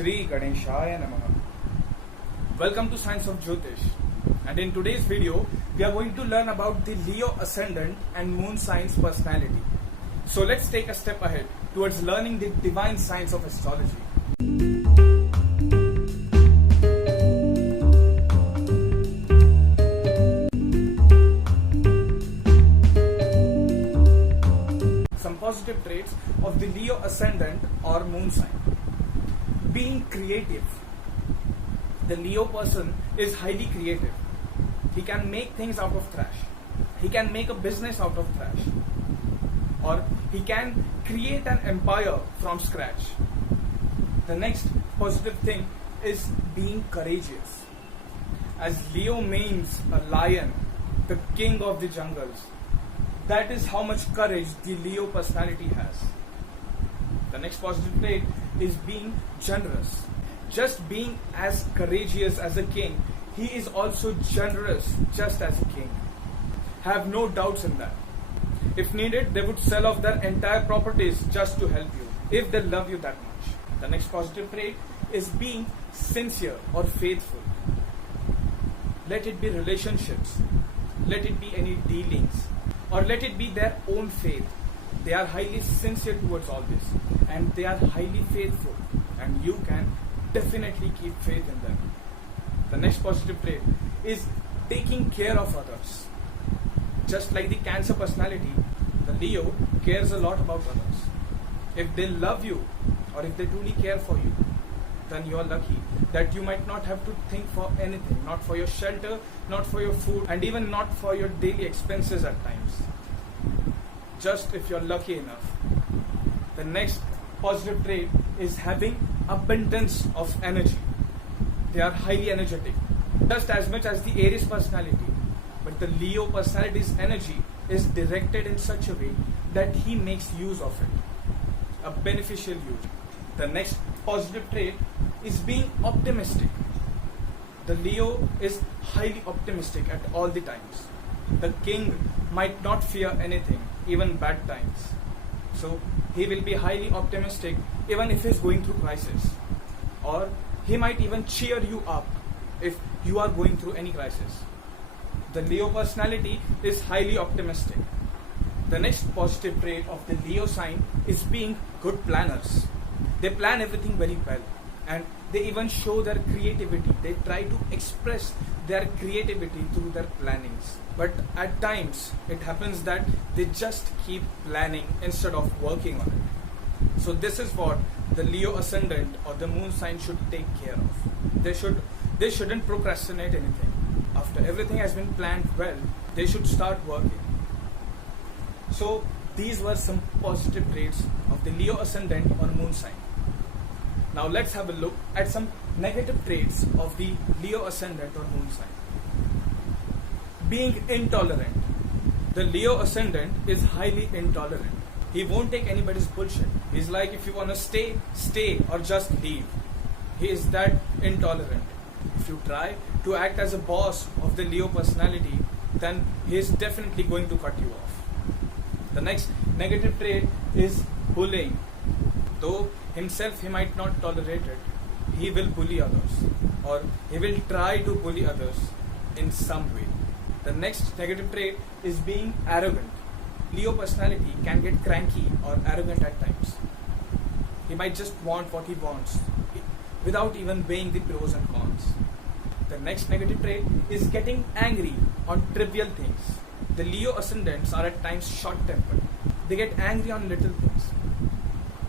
Shri Ganeshaya Namaha. Welcome to Science of Jyotish, and in today's video we are going to learn about the Leo ascendant and moon signs personality. So let's take a step ahead towards learning the divine science of astrology. Some positive traits of the Leo ascendant or moon sign. Being creative. The Leo person is highly creative. He can make things out of trash. He can make a business out of trash. Or he can create an empire from scratch. The next positive thing is being courageous. As Leo means a lion, the king of the jungles. That is how much courage the Leo personality has. The next positive trait is being generous. Just being as courageous as a king, he is also generous just as a king. Have no doubts in that. If needed, they would sell off their entire properties just to help you, if they love you that much. The next positive trait is being sincere or faithful. Let it be relationships, let it be any dealings, or let it be their own faith. They are highly sincere towards all this, and they are highly faithful, and you can definitely keep faith in them. The next positive trait is taking care of others. Just like the Cancer personality, the Leo cares a lot about others. If they love you, or if they truly care for you, then you are lucky that you might not have to think for anything, not for your shelter, not for your food, and even not for your daily expenses at times. Just if you're lucky enough. The next positive trait is having abundance of energy. They are highly energetic, just as much as the Aries personality. But the Leo personality's energy is directed in such a way that he makes use of it, a beneficial use. The next positive trait is being optimistic. The Leo is highly optimistic at all the times. The king might not fear anything, even bad times. So he will be highly optimistic even if he is going through crisis. Or he might even cheer you up if you are going through any crisis. The Leo personality is highly optimistic. The next positive trait of the Leo sign is being good planners. They plan everything very well, and they even show their creativity. They try to express their creativity through their plannings. But at times, it happens that they just keep planning instead of working on it. So this is what the Leo ascendant or the moon sign should take care of. They shouldn't procrastinate anything. After everything has been planned well, they should start working. So these were some positive traits of the Leo ascendant or moon sign. Now let's have a look at some negative traits of the Leo ascendant or moon sign. Being intolerant. The Leo ascendant is highly intolerant. He won't take anybody's bullshit. He's like, if you want to stay, stay, or just leave. He is that intolerant. If you try to act as a boss of the Leo personality, then he is definitely going to cut you off. The next negative trait is bullying. Though himself he might not tolerate it, he will bully others, or he will try to bully others in some way. The next negative trait is being arrogant. Leo personality can get cranky or arrogant at times. He might just want what he wants without even weighing the pros and cons. The next negative trait is getting angry on trivial things. The Leo ascendants are at times short-tempered. They get angry on little things.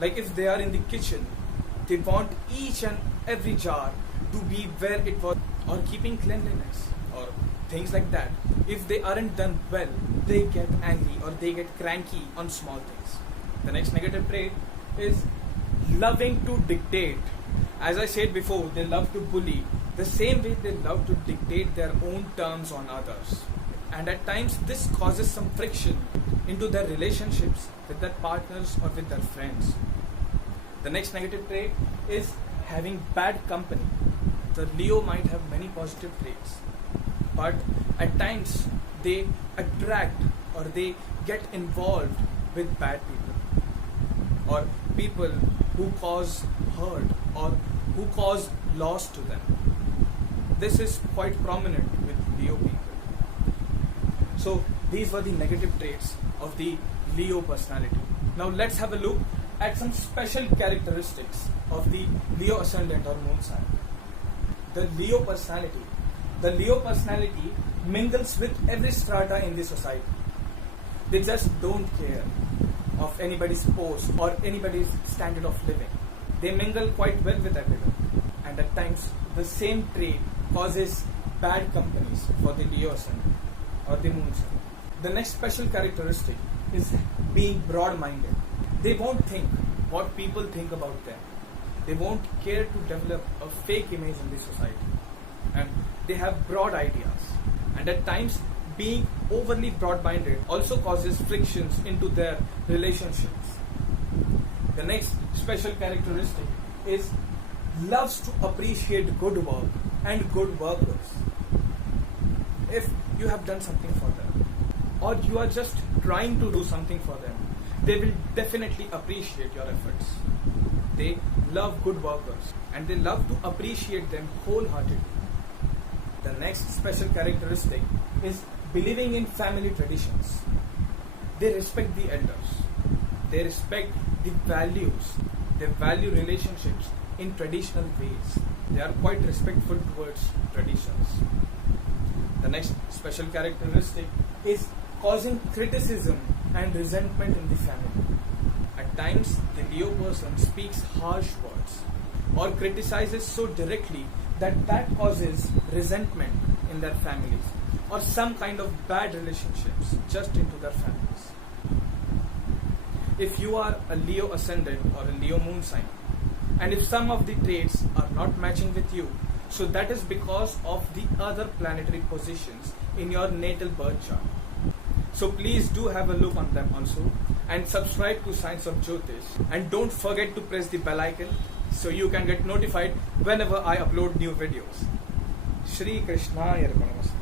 Like if they are in the kitchen, they want each and every jar to be where it was, or keeping cleanliness, or things like that. If they aren't done well, they get angry or they get cranky on small things. The next negative trait is loving to dictate. As I said before, they love to bully. The same way they love to dictate their own terms on others. And at times this causes some friction into their relationships with their partners or with their friends. The next negative trait is having bad company. The Leo might have many positive traits, but at times they attract or they get involved with bad people, or people who cause hurt or who cause loss to them. This is quite prominent with Leo people. So these were the negative traits of the Leo personality. Now let's have a look at some special characteristics of the Leo ascendant or moon sign. The Leo personality. The Leo personality mingles with every strata in the society. They just don't care of anybody's post or anybody's standard of living. They mingle quite well with everyone. And at times, the same trait causes bad companies for the Leo ascendant or the moon sign. The next special characteristic is being broad-minded. They won't think what people think about them. They won't care to develop a fake image in the society. And they have broad ideas. And at times, being overly broad-minded also causes frictions into their relationships. The next special characteristic is loves to appreciate good work and good workers. If you have done something for them or you are just trying to do something for them, they will definitely appreciate your efforts. They love good workers and they love to appreciate them wholeheartedly. The next special characteristic is believing in family traditions. They respect the elders. They respect the values. They value relationships in traditional ways. They are quite respectful towards traditions. The next special characteristic is causing criticism and resentment in the family. At times, the Leo person speaks harsh words or criticizes so directly that causes resentment in their families or some kind of bad relationships just into their families. If you are a Leo ascendant or a Leo moon sign, and if some of the traits are not matching with you, so that is because of the other planetary positions in your natal birth chart. So please do have a look on them also and subscribe to Science of Jyotish, and don't forget to press the bell icon so you can get notified whenever I upload new videos. Shri Krishnaya Arpanamastu.